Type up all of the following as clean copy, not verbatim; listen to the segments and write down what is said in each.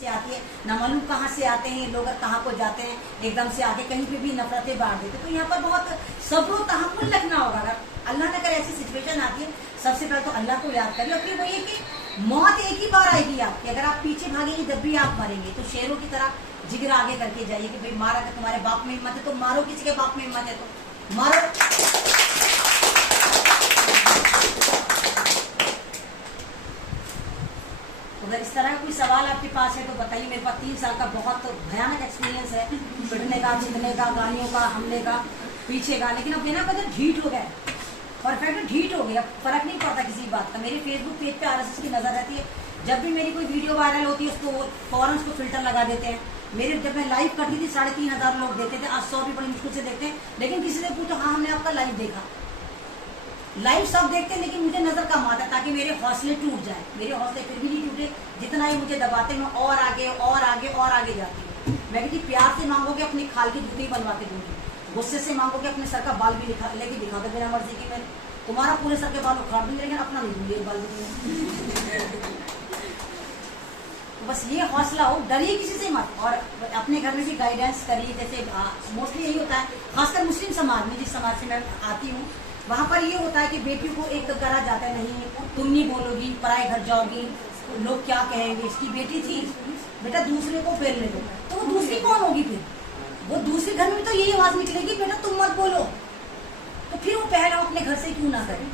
से आती है, ना मालूम कहाँ से आते हैं लोग, कहाँ को जाते हैं, एकदम से आके कहीं पे भी नफरतें बांट देते। तो यहाँ पर बहुत सब्र और तहम्मुल रखना होगा। अगर अल्लाह ने अगर ऐसी सिचुएशन आती है, सबसे पहले तो अल्लाह को याद करिए। और फिर वही है कि मौत एक ही बार आएगी आपकी, अगर आप पीछे भागेंगे जब भी आप मरेंगे। तो शेरों की तरह जिगर आगे करके जाइए कि भाई मारा तो तुम्हारे बाप में हिम्मत है तो मारो, किसी के बाप में हिम्मत है तो मारो। अगर इस तरह का कोई सवाल आपके पास है तो बताइए। मेरे पास 3 साल का बहुत भयानक एक्सपीरियंस है, पिटने का, छिदने का, गालियों का, हमले का, पीछे का। लेकिन अब बिना वजह ढीठ हो गए, परफेक्ट ढीठ हो गया, फर्क नहीं पड़ता किसी बात का। मेरे फेसबुक पेज पे आरएसएस की नजर रहती है, जब भी मेरी कोई वीडियो वायरल होती है उसको फौरन उसको फिल्टर लगा देते हैं। मेरे जब मैं लाइव करती थी 3,500 लोग देखते थे, आज 100 भी बड़ी मुश्किल से देखते हैं। लेकिन किसी से पूछो, हाँ हमने आपका लाइव देखा। लाइव सब देखते हैं लेकिन मुझे नजर कम आता है, ताकि मेरे हौसले टूट जाए। मेरे हौसले फिर भी नहीं टूटे, जितना ही मुझे दबाते मैं और आगे और आगे और आगे जाती हूँ। मैं कहती प्यार से मांगोगे अपनी खाल की जूती बनवा के दूंगी, गुस्से से मांगोगे अपने सर का बाल भी लेके दिखा दो बिना मर्जी की। मैं तुम्हारा पूरे सर के बाल उखाड़ दूंगी लेकिन अपना नहीं दूंगी, बाल दूंगी। तो बस ये हौसला हो, डरिए किसी से मत। और अपने घर में भी गाइडेंस करिए। जैसे मोस्टली यही होता है, खासकर मुस्लिम समाज में, जिस समाज से मैं आती हूँ, वहाँ पर ये होता है कि बेटियों को एक तो करा जाता है, नहीं तुम नहीं बोलोगी, पराए घर जाओगी, लोग क्या कहेंगे, इसकी बेटी थी, बेटा दूसरे को फेर ले दो। तो वो दूसरी कौन होगी फिर? वो दूसरे घर में तो यही आवाज निकलेगी, बेटा तुम मत बोलो। तो फिर वो पहला अपने घर से क्यों ना करें?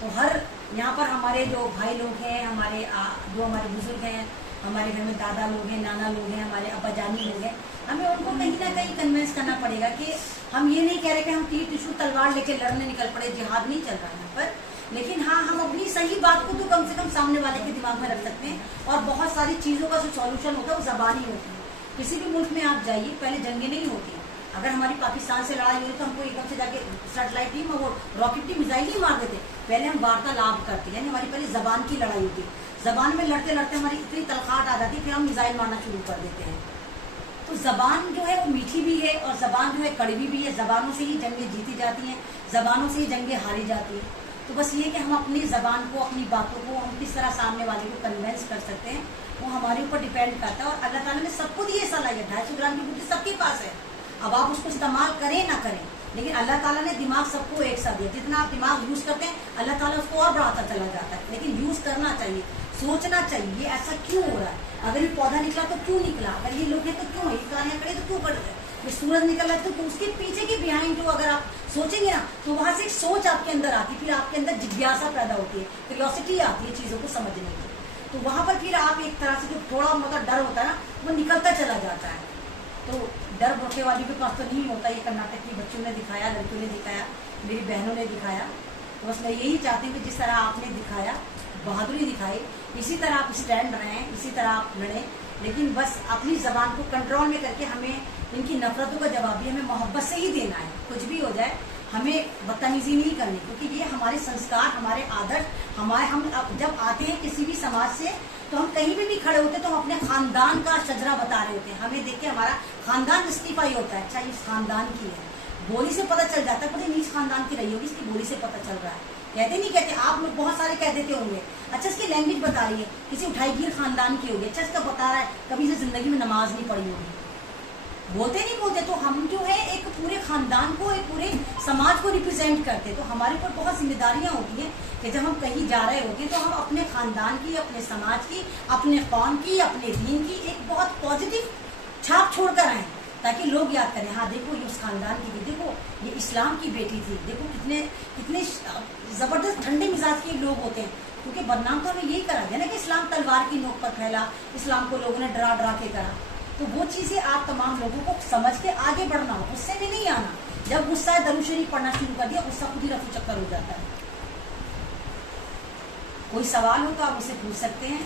तो हर यहाँ पर हमारे जो भाई लोग हैं, हमारे जो हमारे बुजुर्ग हैं, हमारे घर में दादा लोग हैं, नाना लोग हैं, हमारे अब्बाजानी लोग हैं, हमें उनको कहीं ना कहीं कन्विंस करना पड़ेगा कि हम ये नहीं कह रहे कि हम तीर त्रिशूल तलवार लेके लड़ने निकल पड़े, जिहाद नहीं चल रहा है यहाँ पर। लेकिन हाँ, हम अपनी सही बात को तो कम से कम सामने वाले के दिमाग में रख सकते हैं। और बहुत सारी चीजों का जो सॉल्यूशन होता है वो जबानी होती है। किसी भी मुल्क में आप जाइए, पहले जंगे नहीं होती। अगर हमारी पाकिस्तान से लड़ाई हुई तो हमको एकदम से जाके सेटेलाइट टीम और वो रॉकेट की मिसाइल नहीं मार देते, पहले हम वार्तालाप करते, यानी हमारी पहले जबान की लड़ाई होती। जबान में लड़ते लड़ते हमारी इतनी तलखाट आ जाती, फिर हम मिसाइल मारना शुरू कर देते हैं। तो जबान जो है वो मीठी भी है और जबान जो है कड़वी भी है। जबानों से ही जंगें जीती जाती हैं, जबानों से ही जंगें हारी जाती हैं। तो बस ये कि हम अपनी जबान को, अपनी बातों को हम किस तरह सामने वाले को कन्विंस कर सकते हैं, वो हमारे ऊपर डिपेंड करता है। और अल्लाह ताला ने सबको दी सलाहियत, 250 ग्राम की बुद्धि सबके पास है। अब आप उसको इस्तेमाल करें ना करें, लेकिन अल्लाह ताला ने दिमाग सबको एक साथ दिया। जितना आप दिमाग यूज करते हैं अल्लाह ताला उसको और बढ़ाता चला जाता है। लेकिन यूज करना चाहिए, सोचना चाहिए, ये ऐसा क्यों हो रहा है, अगर ये पौधा निकला तो क्यों निकला, अगर ये लोग हैं तो क्यों, ये कार्य करे तो क्यों कर रहे हैं, ये सूरज निकल रहा है तो उसके पीछे के बिहाइंड जो अगर आप सोचेंगे ना, तो वहां से एक सोच आपके अंदर आती है, फिर आपके अंदर जिज्ञासा पैदा होती है, क्यूरियोसिटी आती है चीजों को समझने की। तो वहां पर फिर आप एक तरह से जो थोड़ा मतलब डर होता है ना, वो निकलता चला जाता है। तो डर रोकने वाली के पास तो नहीं होता। ये कर्नाटक की बच्चों ने दिखाया, लड़कियों ने दिखाया, मेरी बहनों ने दिखाया। तो बस मैं यही चाहती हूँ कि जिस तरह आपने दिखाया, बहादुरी दिखाई, इसी तरह आप स्टैंड रहें, इसी तरह आप लड़ें। लेकिन बस अपनी जबान को कंट्रोल में करके हमें इनकी नफरतों का जवाब भी हमें मोहब्बत से ही देना है। कुछ भी हो जाए हमें बदतमीजी नहीं करनी, क्योंकि ये हमारे संस्कार, हमारे आदर्श, हम जब आते हैं किसी भी समाज से, तो हम कहीं भी खड़े होते तो हम अपने खानदान का शजरा बता रहे होते हैं। हमें देख के हमारा खानदान जस्टिफाई होता है, अच्छा इस खानदान की है, बोली से पता चल जाता है, पता नहीं इस खानदान की रही होगी, इसकी बोली से पता चल रहा है। कहते नहीं कहते, आप लोग बहुत सारे कह देते होंगे, अच्छा इसकी लैंग्वेज बता रही है, किसी उठाईगीर खानदान की होगी, अच्छा इसका बता रहा है कभी से जिंदगी में नमाज नहीं पढ़ी होगी, बोलते नहीं बोलते। तो हम जो है एक पूरे खानदान को, एक पूरे समाज को रिप्रेजेंट करते, तो हमारे ऊपर बहुत जिम्मेदारियां होती हैं कि जब हम कहीं जा रहे होते हैं तो हम अपने खानदान की, अपने समाज की, अपने कौम की, अपने दीन की एक बहुत पॉजिटिव छाप छोड़कर आए, ताकि लोग याद करें, हाँ देखो ये उस खानदान की थी, देखो ये इस्लाम की बेटी थी, देखो कितने जबरदस्त ठंडे मिजाज के लोग होते हैं। क्योंकि बदनाम तो हमें यही करा गया ना कि इस्लाम तलवार की नोक पर फैला, इस्लाम को लोगों ने डरा डरा के करा। तो वो चीजें आप तमाम लोगों को समझ के आगे बढ़ना हो, गुस्से में नहीं आना। जब गुस्सा दरूद शरीफ पढ़ना शुरू कर दिया, गुस्सा खुद ही रफू चक्कर हो जाता है। कोई सवाल हो तो आप मुझसे पूछ सकते हैं।